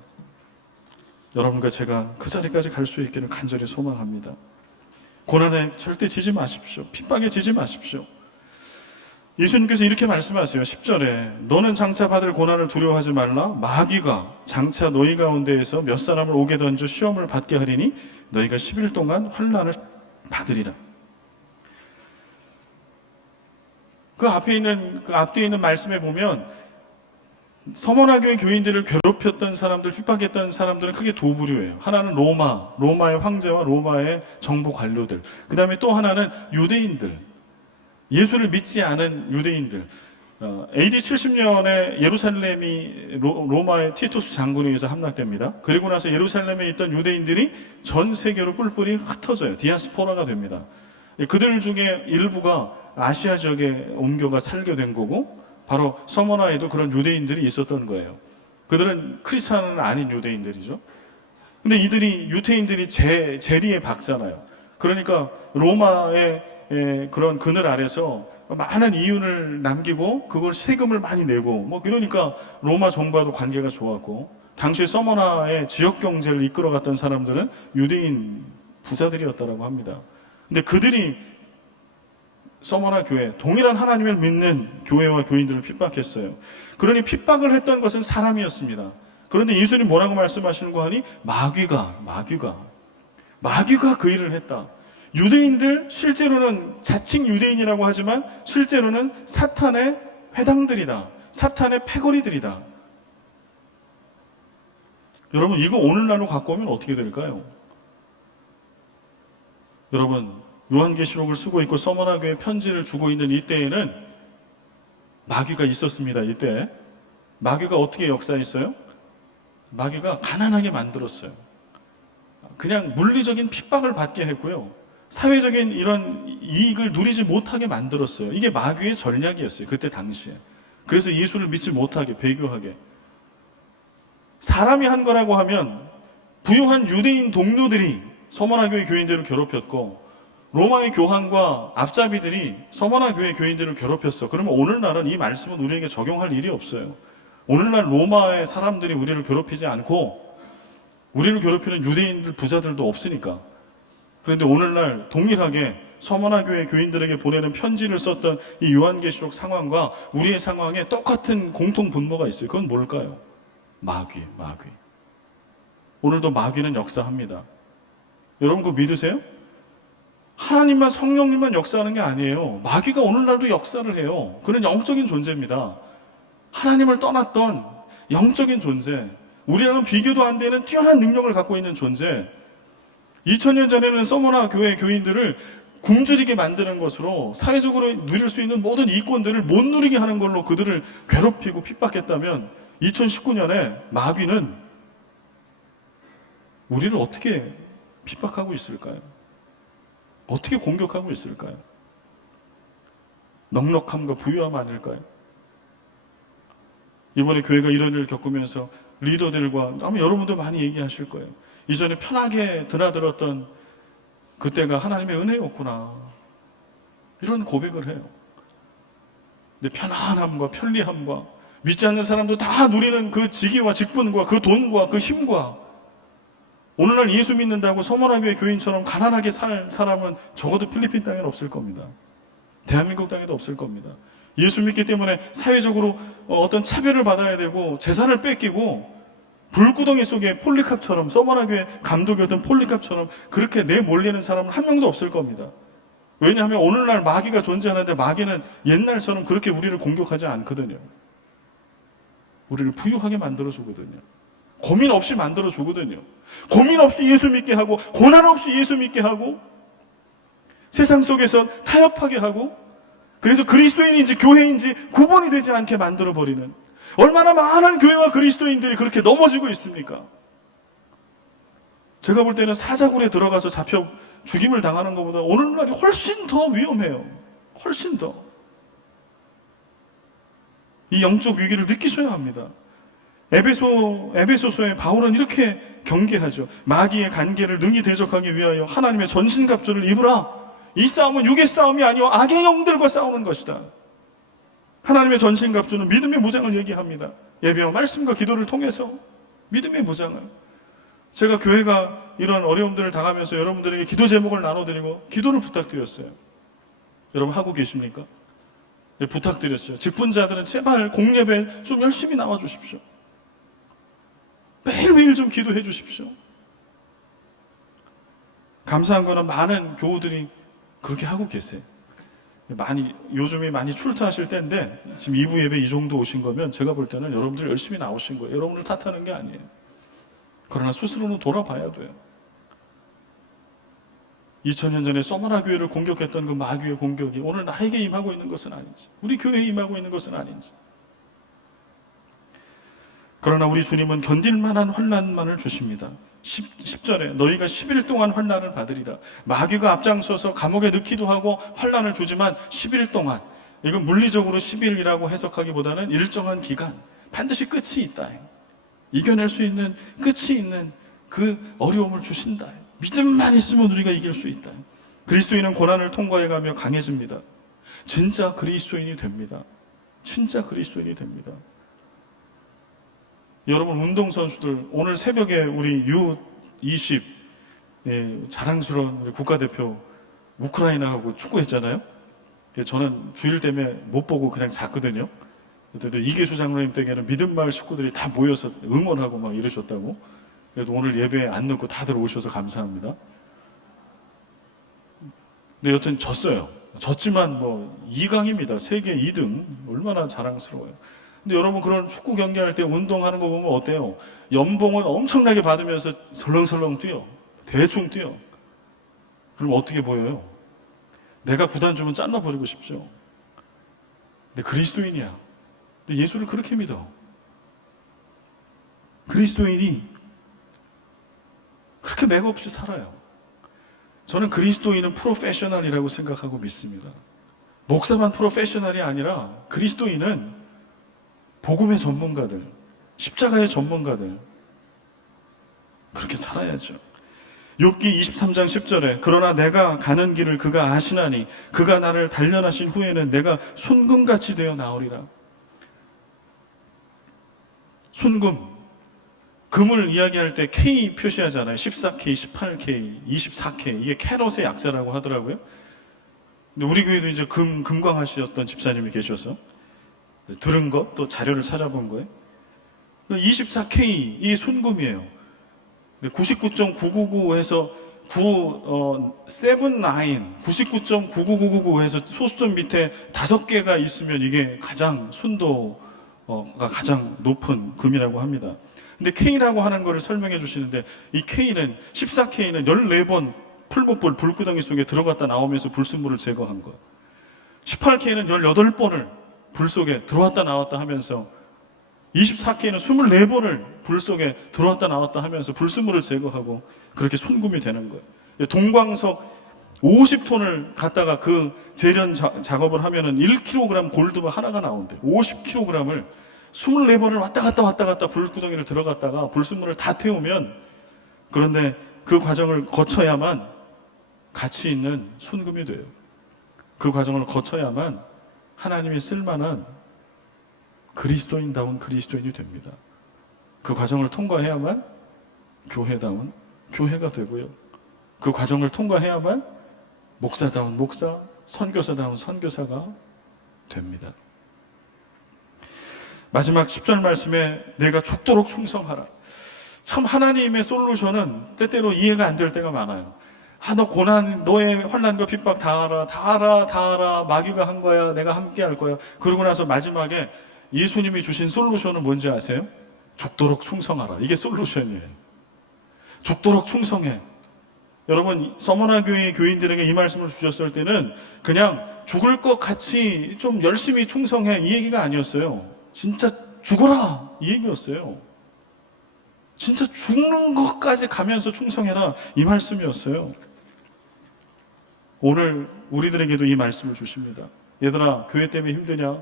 여러분과 제가 그 자리까지 갈 수 있기를 간절히 소망합니다. 고난에 절대 지지 마십시오. 핍박에 지지 마십시오. 예수님께서 이렇게 말씀하세요. 10절에 너는 장차 받을 고난을 두려워하지 말라. 마귀가 장차 너희 가운데에서 몇 사람을 오게 던져 시험을 받게 하리니 너희가 10일 동안 환난을 받으리라. 그 앞에 있는 그 앞뒤에 있는 말씀에 보면 서머나 교회 교인들을 괴롭혔던 사람들, 핍박했던 사람들은 크게 두 부류예요. 하나는 로마의 황제와 로마의 정부 관료들. 그 다음에 또 하나는 유대인들, 예수를 믿지 않은 유대인들. AD 70년에 예루살렘이 로마의 티투스 장군에 의해서 함락됩니다. 그리고 나서 예루살렘에 있던 유대인들이 전 세계로 뿔뿔이 흩어져요. 디아스포라가 됩니다. 그들 중에 일부가 아시아 지역에 옮겨가 살게 된 거고, 바로 서머나에도 그런 유대인들이 있었던 거예요. 그들은 크리스찬은 아닌 유대인들이죠. 근데 이들이 유대인들이 재리의 박사나요. 그러니까 로마의 그런 그늘 아래서 많은 이윤을 남기고 그걸 세금을 많이 내고 뭐 그러니까 로마 정부와도 관계가 좋았고, 당시 서머나의 지역 경제를 이끌어갔던 사람들은 유대인 부자들이었다고 합니다. 근데 그들이 서머나 교회, 동일한 하나님을 믿는 교회와 교인들을 핍박했어요. 그러니 핍박을 했던 것은 사람이었습니다. 그런데 예수님 뭐라고 말씀하시는 거 하니? 마귀가 그 일을 했다. 유대인들, 실제로는 자칭 유대인이라고 하지만 실제로는 사탄의 회당들이다. 사탄의 패거리들이다. 여러분, 이거 오늘날로 갖고 오면 어떻게 될까요? 여러분, 요한계시록을 쓰고 있고 서머나 교회 편지를 주고 있는 이때에는 마귀가 있었습니다. 이때 마귀가 어떻게 역사했어요? 마귀가 가난하게 만들었어요. 그냥 물리적인 핍박을 받게 했고요, 사회적인 이런 이익을 누리지 못하게 만들었어요. 이게 마귀의 전략이었어요, 그때 당시에. 그래서 예수를 믿지 못하게, 배교하게. 사람이 한 거라고 하면 부유한 유대인 동료들이 서머나 교회 교인들을 괴롭혔고, 로마의 교황과 앞잡이들이 서머나 교회 교인들을 괴롭혔어. 그러면 오늘날은 이 말씀은 우리에게 적용할 일이 없어요. 오늘날 로마의 사람들이 우리를 괴롭히지 않고 우리를 괴롭히는 유대인들 부자들도 없으니까. 그런데 오늘날 동일하게 서머나 교회 교인들에게 보내는 편지를 썼던 이 요한계시록 상황과 우리의 상황에 똑같은 공통 분모가 있어요. 그건 뭘까요? 마귀. 오늘도 마귀는 역사합니다. 여러분 그거 믿으세요? 하나님만, 성령님만 역사하는 게 아니에요. 마귀가 오늘날도 역사를 해요. 그는 영적인 존재입니다. 하나님을 떠났던 영적인 존재, 우리랑은 비교도 안 되는 뛰어난 능력을 갖고 있는 존재. 2000년 전에는 서머나 교회 교인들을 굶주리게 만드는 것으로 사회적으로 누릴 수 있는 모든 이권들을 못 누리게 하는 걸로 그들을 괴롭히고 핍박했다면, 2019년에 마귀는 우리를 어떻게 핍박하고 있을까요? 어떻게 공격하고 있을까요? 넉넉함과 부유함 아닐까요? 이번에 교회가 이런 일을 겪으면서 리더들과 아마 여러분도 많이 얘기하실 거예요. 이전에 편하게 드나들었던 그때가 하나님의 은혜였구나, 이런 고백을 해요. 근데 편안함과 편리함과 믿지 않는 사람도 다 누리는 그 직위와 직분과 그 돈과 그 힘과, 오늘날 예수 믿는다고 서머나 교회 교인처럼 가난하게 살 사람은 적어도 필리핀 땅에는 없을 겁니다. 대한민국 땅에도 없을 겁니다. 예수 믿기 때문에 사회적으로 어떤 차별을 받아야 되고 재산을 뺏기고 불구덩이 속에 폴리캅처럼, 서머나 교회 감독이었던 폴리캅처럼 그렇게 내몰리는 사람은 한 명도 없을 겁니다. 왜냐하면 오늘날 마귀가 존재하는데 마귀는 옛날처럼 그렇게 우리를 공격하지 않거든요. 우리를 부유하게 만들어주거든요. 고민 없이 만들어주거든요. 고민 없이 예수 믿게 하고, 고난 없이 예수 믿게 하고, 세상 속에서 타협하게 하고, 그래서 그리스도인인지 교회인지 구분이 되지 않게 만들어버리는, 얼마나 많은 교회와 그리스도인들이 그렇게 넘어지고 있습니까? 제가 볼 때는 사자굴에 들어가서 잡혀 죽임을 당하는 것보다 오늘날이 훨씬 더 위험해요. 훨씬 더. 이 영적 위기를 느끼셔야 합니다. 에베소서의 바울은 이렇게 경계하죠. 마귀의 간계를 능히 대적하기 위하여 하나님의 전신갑주를 입으라. 이 싸움은 육의 싸움이 아니요 악의 영들과 싸우는 것이다. 하나님의 전신갑주는 믿음의 무장을 얘기합니다. 예배와 말씀과 기도를 통해서 믿음의 무장을. 제가 교회가 이런 어려움들을 당하면서 여러분들에게 기도 제목을 나눠드리고 기도를 부탁드렸어요. 여러분 하고 계십니까? 부탁드렸어요. 직분자들은 제발 공예배 좀 열심히 나와 주십시오. 매일매일 좀 기도해 주십시오. 감사한 거는 많은 교우들이 그렇게 하고 계세요. 요즘에 많이 출타하실 때인데, 지금 2부 예배 이 정도 오신 거면 제가 볼 때는 여러분들 열심히 나오신 거예요. 여러분을 탓하는 게 아니에요. 그러나 스스로는 돌아봐야 돼요. 2000년 전에 서머나 교회를 공격했던 그 마귀의 공격이 오늘 나에게 임하고 있는 것은 아닌지, 우리 교회에 임하고 있는 것은 아닌지. 그러나 우리 주님은 견딜 만한 환난만을 주십니다. 10절에 너희가 10일 동안 환난을 받으리라. 마귀가 앞장서서 감옥에 넣기도 하고 환난을 주지만 10일 동안, 이건 물리적으로 10일이라고 해석하기보다는 일정한 기간, 반드시 끝이 있다. 이겨낼 수 있는 끝이 있는 그 어려움을 주신다. 믿음만 있으면 우리가 이길 수 있다. 그리스도인은 고난을 통과해가며 강해집니다. 진짜 그리스도인이 됩니다. 진짜 그리스도인이 됩니다. 여러분, 운동선수들, 오늘 새벽에 우리 U20 자랑스러운 우리 국가대표 우크라이나하고 축구했잖아요. 저는 주일 때문에 못 보고 그냥 잤거든요. 그때 이계수 장로님 댁에는 믿음마을 식구들이 다 모여서 응원하고 막 이러셨다고. 그래도 오늘 예배에 안 넣고 다들 오셔서 감사합니다. 근데 여튼 졌어요. 졌지만 2강입니다. 세계 2등. 얼마나 자랑스러워요. 근데 여러분, 그런 축구 경기할 때 운동하는 거 보면 어때요? 연봉은 엄청나게 받으면서 설렁설렁 뛰어. 대충 뛰어. 그럼 어떻게 보여요? 내가 부담 주면 잘라버리고 싶죠. 근데 그리스도인이야. 근데 예수를 그렇게 믿어. 그리스도인이 그렇게 맥없이 살아요. 저는 그리스도인은 프로페셔널이라고 생각하고 믿습니다. 목사만 프로페셔널이 아니라 그리스도인은 복음의 전문가들, 십자가의 전문가들, 그렇게 살아야죠. 욥기 23장 10절에 그러나 내가 가는 길을 그가 아시나니 그가 나를 단련하신 후에는 내가 순금같이 되어 나오리라. 순금, 금을 이야기할 때 K 표시하잖아요. 14K, 18K, 24K. 이게 캐럿의 약자라고 하더라고요. 근데 우리 교회도 이제 금광하셨던 집사님이 계셔서 들은 것, 또 자료를 찾아본 거예요. 24K, 이 순금이에요. 99.999에서 99.99999에서 소수점 밑에 5개가 있으면 이게 가장 순도가 가장 높은 금이라고 합니다. 근데 K라고 하는 거를 설명해 주시는데, 이 K는 14K는 14번 풀목불 불구덩이 속에 들어갔다 나오면서 불순물을 제거한 거예요. 18K는 18번을 불 속에 들어왔다 나왔다 하면서, 24K는 24번을 불 속에 들어왔다 나왔다 하면서 불순물을 제거하고 그렇게 순금이 되는 거예요. 동광석 50톤을 갖다가 그 재련 작업을 하면은 1kg 골드가 하나가 나온대요. 50kg을 24번을 왔다 갔다 불구덩이를 들어갔다가 불순물을 다 태우면, 그런데 그 과정을 거쳐야만 가치 있는 순금이 돼요. 그 과정을 거쳐야만 하나님이 쓸만한 그리스도인다운 그리스도인이 됩니다. 그 과정을 통과해야만 교회다운 교회가 되고요. 그 과정을 통과해야만 목사다운 목사, 선교사다운 선교사가 됩니다. 마지막 10절 말씀에 내가 죽도록 충성하라. 참 하나님의 솔루션은 때때로 이해가 안 될 때가 많아요. 너 고난, 너의 환난과 핍박 다 알아. 마귀가 한 거야. 내가 함께 할 거야. 그러고 나서 마지막에 예수님이 주신 솔루션은 뭔지 아세요? 죽도록 충성하라. 이게 솔루션이에요. 죽도록 충성해. 여러분, 서머나 교회 교인들에게 이 말씀을 주셨을 때는 그냥 죽을 것 같이 좀 열심히 충성해, 이 얘기가 아니었어요. 진짜 죽어라, 이 얘기였어요. 진짜 죽는 것까지 가면서 충성해라, 이 말씀이었어요. 오늘 우리들에게도 이 말씀을 주십니다. 얘들아, 교회 때문에 힘드냐?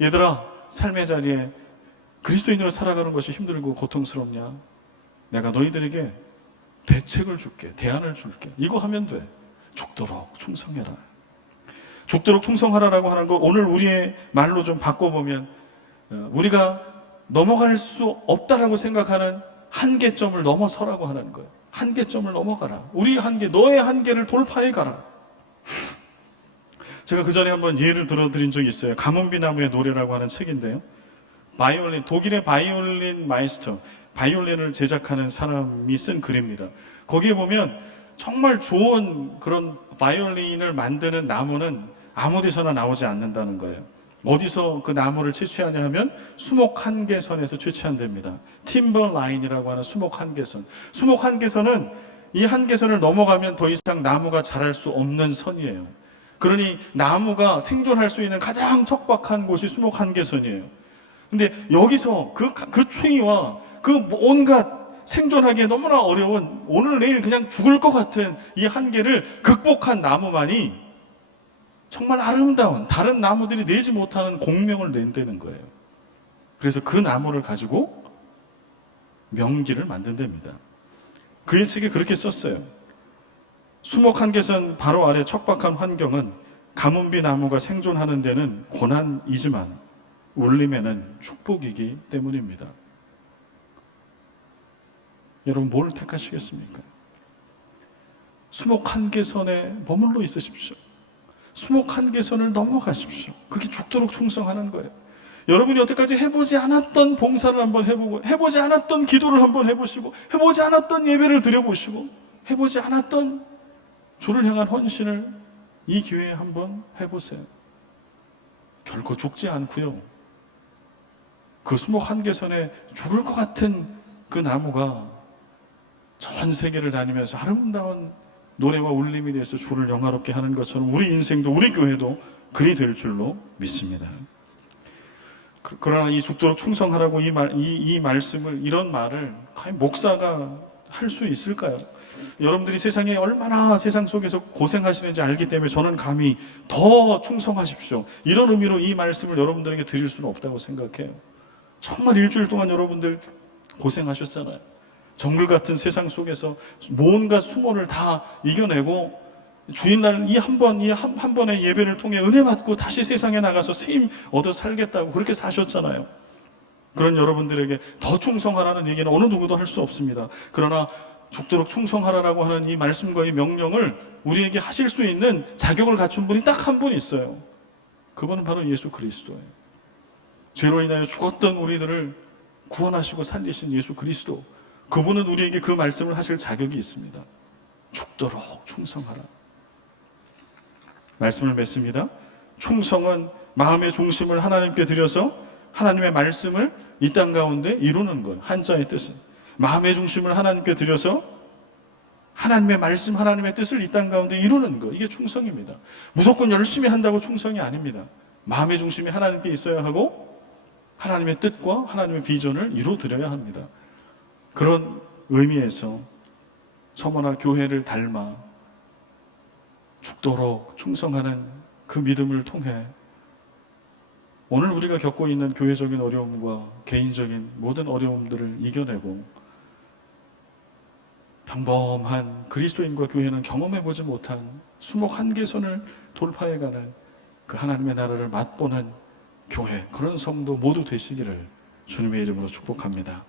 얘들아, 삶의 자리에 그리스도인으로 살아가는 것이 힘들고 고통스럽냐? 내가 너희들에게 대책을 줄게, 대안을 줄게. 이거 하면 돼. 죽도록 충성해라. 죽도록 충성하라라고 하는 거, 오늘 우리의 말로 좀 바꿔보면 우리가 넘어갈 수 없다라고 생각하는 한계점을 넘어서라고 하는 거예요. 한계점을 넘어가라. 우리 한계, 너의 한계를 돌파해 가라. 제가 그 전에 한번 예를 들어드린 적이 있어요. 가문비 나무의 노래라고 하는 책인데요. 독일의 바이올린 마이스터, 바이올린을 제작하는 사람이 쓴 글입니다. 거기에 보면 정말 좋은 그런 바이올린을 만드는 나무는 아무 데서나 나오지 않는다는 거예요. 어디서 그 나무를 채취하냐 하면 수목 한계선에서 채취한답니다. 팀버 라인이라고 하는 수목 한계선. 수목 한계선은 이 한계선을 넘어가면 더 이상 나무가 자랄 수 없는 선이에요. 그러니 나무가 생존할 수 있는 가장 척박한 곳이 수목 한계선이에요. 근데 여기서 그 추위와 그 온갖 생존하기에 너무나 어려운 오늘 내일 그냥 죽을 것 같은 이 한계를 극복한 나무만이 정말 아름다운 다른 나무들이 내지 못하는 공명을 낸다는 거예요. 그래서 그 나무를 가지고 명기를 만든답니다. 그의 책에 그렇게 썼어요. 수목 한계선 바로 아래 척박한 환경은 가문비 나무가 생존하는 데는 고난이지만 울림에는 축복이기 때문입니다. 여러분 뭘 택하시겠습니까? 수목 한계선에 머물러 있으십시오. 수목 한계선을 넘어가십시오. 그게 죽도록 충성하는 거예요. 여러분이 여태까지 해보지 않았던 봉사를 한번 해보고, 해보지 않았던 기도를 한번 해보시고, 해보지 않았던 예배를 드려보시고, 해보지 않았던 주를 향한 헌신을 이 기회에 한번 해보세요. 결코 죽지 않고요. 그 수목 한계선에 죽을 것 같은 그 나무가 전 세계를 다니면서 아름다운 노래와 울림이 돼서 주를 영화롭게 하는 것처럼 우리 인생도 우리 교회도 그리 될 줄로 믿습니다. 그러나 이 죽도록 충성하라고 이 말씀을, 이런 말을 과연 목사가 할 수 있을까요? 여러분들이 세상에 얼마나 세상 속에서 고생하시는지 알기 때문에 저는 감히 더 충성하십시오, 이런 의미로 이 말씀을 여러분들에게 드릴 수는 없다고 생각해요. 정말 일주일 동안 여러분들 고생하셨잖아요. 정글 같은 세상 속에서 뭔가 수모를 다 이겨내고 주일날 이 한 번의 예배를 통해 은혜 받고 다시 세상에 나가서 쓰임 얻어 살겠다고 그렇게 사셨잖아요. 그런 여러분들에게 더 충성하라는 얘기는 어느 누구도 할 수 없습니다. 그러나 죽도록 충성하라라고 하는 이 말씀과 이 명령을 우리에게 하실 수 있는 자격을 갖춘 분이 딱 한 분 있어요. 그분은 바로 예수 그리스도예요. 죄로 인하여 죽었던 우리들을 구원하시고 살리신 예수 그리스도, 그분은 우리에게 그 말씀을 하실 자격이 있습니다. 죽도록 충성하라. 말씀을 맺습니다. 충성은 마음의 중심을 하나님께 드려서 하나님의 말씀을 이 땅 가운데 이루는 것. 한자의 뜻은 마음의 중심을 하나님께 드려서 하나님의 말씀, 하나님의 뜻을 이 땅 가운데 이루는 것. 이게 충성입니다. 무조건 열심히 한다고 충성이 아닙니다. 마음의 중심이 하나님께 있어야 하고 하나님의 뜻과 하나님의 비전을 이루어드려야 합니다. 그런 의미에서 서머나 교회를 닮아 죽도록 충성하는 그 믿음을 통해 오늘 우리가 겪고 있는 교회적인 어려움과 개인적인 모든 어려움들을 이겨내고 평범한 그리스도인과 교회는 경험해보지 못한 수목 한계선을 돌파해가는 그 하나님의 나라를 맛보는 교회, 그런 성도 모두 되시기를 주님의 이름으로 축복합니다.